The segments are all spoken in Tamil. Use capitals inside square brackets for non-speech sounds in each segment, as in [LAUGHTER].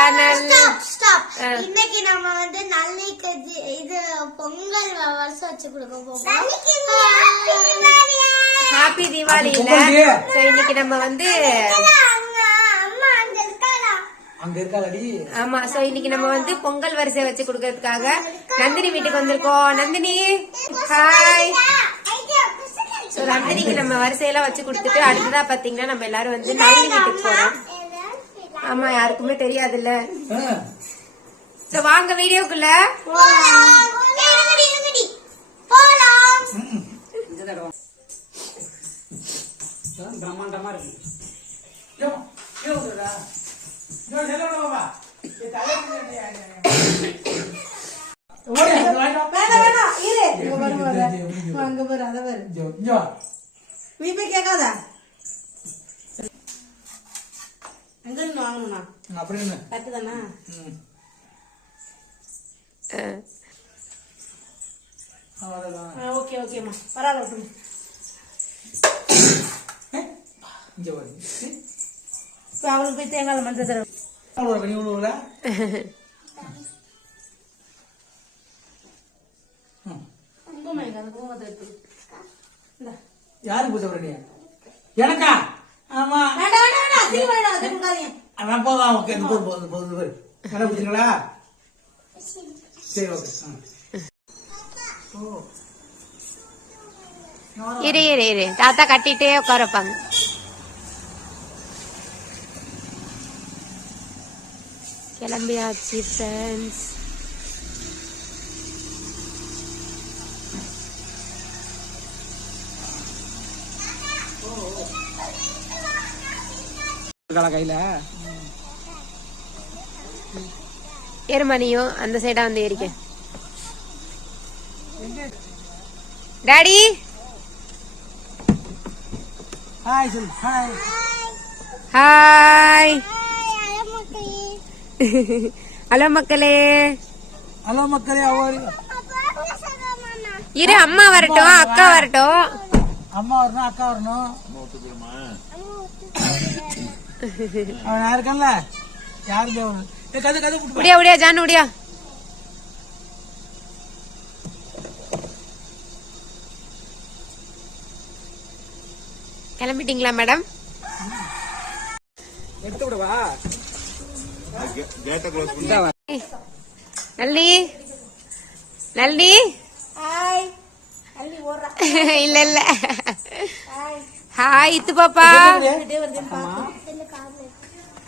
சேனல் ஸ்டாப் ஸ்டாப் ஆ. இன்னைக்கு நம்ம வந்து நல்லிக்கு இது- பொங்கல் வருஷம் வச்சு கொடுக்க போறோம். ஹாப்பி தீபாவளி இல்ல? பொங்கல் day. So, இன்னைக்கு நம்ம வந்து அங்க இருக்காளா? அங்க இருக்காளடி. ஆமா சோ இன்னைக்கு நம்ம வந்து பொங்கல் வரிசை வச்சு கொடுக்கறதுக்காக நந்தினி வீட்டுக்கு வந்திருக்கோம். நந்தினி ஹாய் சோ நந்தினிக்கு நம்ம வரிசையெல்லாம் வச்சு கொடுத்துட்டு அடுத்ததா பாத்தீங்கன்னா நம்ம எல்லாரும் வந்து நளினி வீட்டுக்கு போறோம். ஆமா யாருக்குமே தெரியாதுல்ல. சோ வாங்க வீடியோக்குள்ள. போலாம் இருங்கடி இருங்கடி போலாம் இந்த தடவை. அதான் பிரம்மாண்டமா இருக்கு? அங்க பாரு அத பாரு. நீ போய் கேட்காத? எங்க இருந்து வாங்கணும்னா அப்புறம் என்ன? கரெக்டு தானா. ஓகே ஓகேம்மா. பரவாயில்ல விட்டுருங்க இங்க வா. இப்போ அவளுக்கு போய் தேங்காய் மஞ்சள் தர அவ்வளவு இருக்கு, நீ விழுவுல? யாருக்கு? எனக்கா? ஆமா. போதும் ஓகே போதும் போதும் போதும். போதும் பிடிச்சிங்களா சரி ஓகே இரு இரு இரு. தாத்தா கட்டிட்டே உட்கார வைப்பாங்க கிளம்பியாச்சு ஃப்ரெண்ட்ஸ் கையில? எருமணியும் அந்த சைடா வந்து ஏறிக்க. டாடி ஹாய் சொல்லு. ஹாய் ஹாய் ஹலோ மக்களே. ஹலோ மக்களே இரு அம்மா வரட்டும் அக்கா வரட்டும். அம்மா வரணும் அக்கா வரணும். அவன் யாரு இருக்கான்ல. யாரு தேவன் கதை ஜானு உடியா. கிளம்பிட்டீங்களா மேடம்? எடுத்து விடவா நல்லி நல்லி ஹாய் அள்ளி ஓடுறா. [LAUGHS] இல்ல இல்ல. ஹாய் இத்து பாப்பா.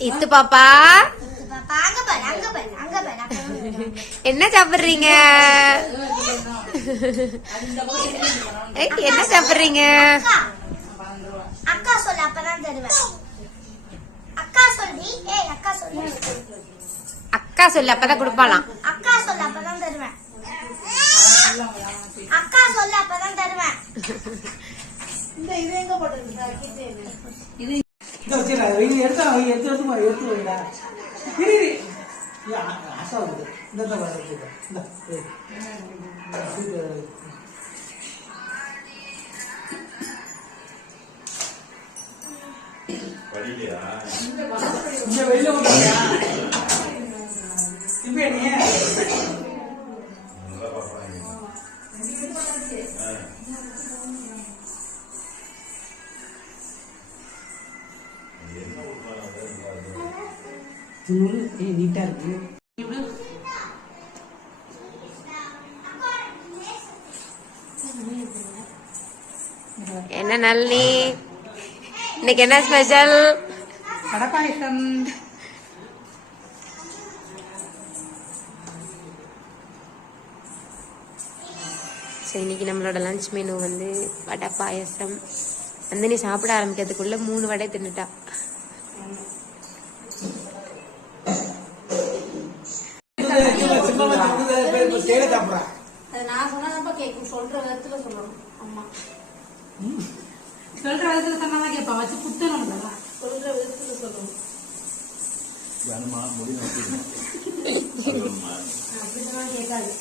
இத்து பாப்பா. என்ன சாப்பிடுறீங்க? என்ன சாப்பிடுறீங்க? அக்கா. அக்கா சொல்லு அப்பதான் தருவேன். அக்கா சொல்லி அக்கா சொல்லி. அக்கா சொல்லு அப்பதான் கொடுப்பாளாம் அக்கா சொல்லு அப்பதான் தருவேன் அக்கா சொல்லு அப்பதான் தருவேன் இந்த இது எங்க போட்டிருக்கு கீழே இது இந்த வச்சுடா வெயில் எடுத்தா வை எடுத்து எடுத்து வை, எடுத்து வைடா இரு இரு. ஏ, ஆ- ஆசை வருது இந்த இந்த வெளியில இப்ப நீ ஏய் நீட்டா இருக்கு. என்ன நல்லி? இன்னைக்கு என்ன ஸ்பெஷல் கடப்பாயசம் ஸோ இன்னைக்கு நம்மளோட லஞ்ச் மெனு வந்து வடை பாயசம் நந்தினி சாப்பிட ஆரம்பிக்கிறதுக்குள்ள மூணு வடை தின்னுட்டா சின்ன பேர் தேட சாப்பிட்றேன் அது நான் சொன்னதாப்பா கேட்கும் சொல்ற விதத்துல சொல்லணும். அம்மா. சொல்ற விதத்துல சொன்னாதான் கேட்பா. வச்சு குத்தணும் சொல்ற விதத்துல சொல்லணும். அப்படிதான் கேட்காது.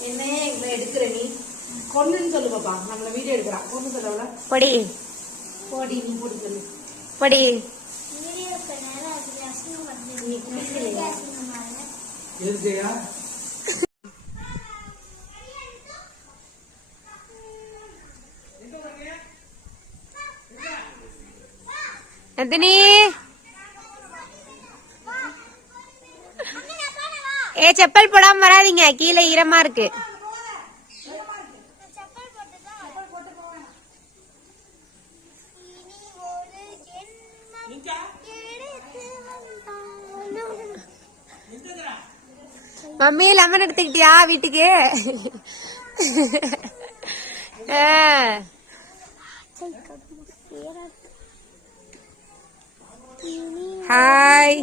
என்னையே எங்களை எடுக்கிற நீ. கொண்டுன்னு சொல்லு பாப்பா. நம்மள வீடியோ எடுக்கிறான் கொண்டு சொல்லல பொடி. போடி நீ சொல்லு. பொடி. வீடியோக்கு நேரம் நந்தினி. ஏ செப்பல் போடாம வராதீங்க. கீழே ஈரமா இருக்கு. மம்மி லெமன் எடுத்துக்கிட்டியா வீட்டுக்கு? ஆ. ஹாய்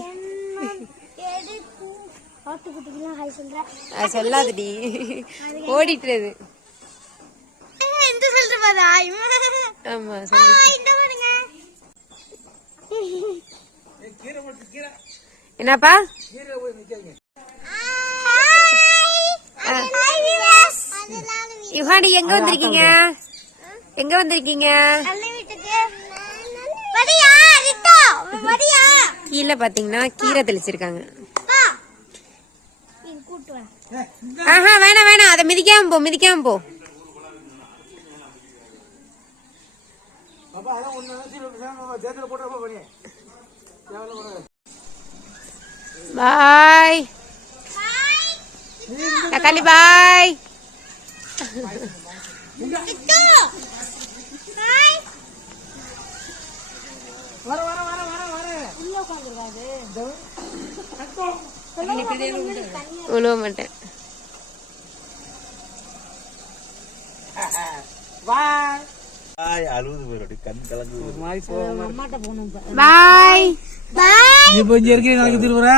சொல்லாதடி. ஓடிட்டுறது ஆமா என்னப்பா? கீரை எங்க வந்திருக்கீங்க? எங்க வந்திருக்கீங்க? கீழே பாத்தீங்கன்னா கீரை தெளிச்சிருக்காங்க. ஆஹா வேணாம் வேணாம். அதை மிதிக்காம போ மிதிக்காம போ. பாய். தக்காளி பாய். வர வர. உழுவ மாட்டேன் பாய் ஆய் அழுகுது போயிரு கண் கலங்குது. மாதிரி போவோம் அம்மாட்ட இப்ப. பாய் பாய் நீ இங்கே இருக்கீங்க நாளைக்கு திருவுற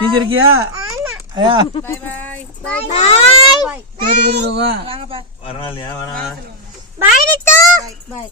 நீங்க இருக்கியா? ஐயா. பாய். கேட்டு போயிருந்தோமா வரனாலையா வேணா பாய் ரிட்டு பாய்.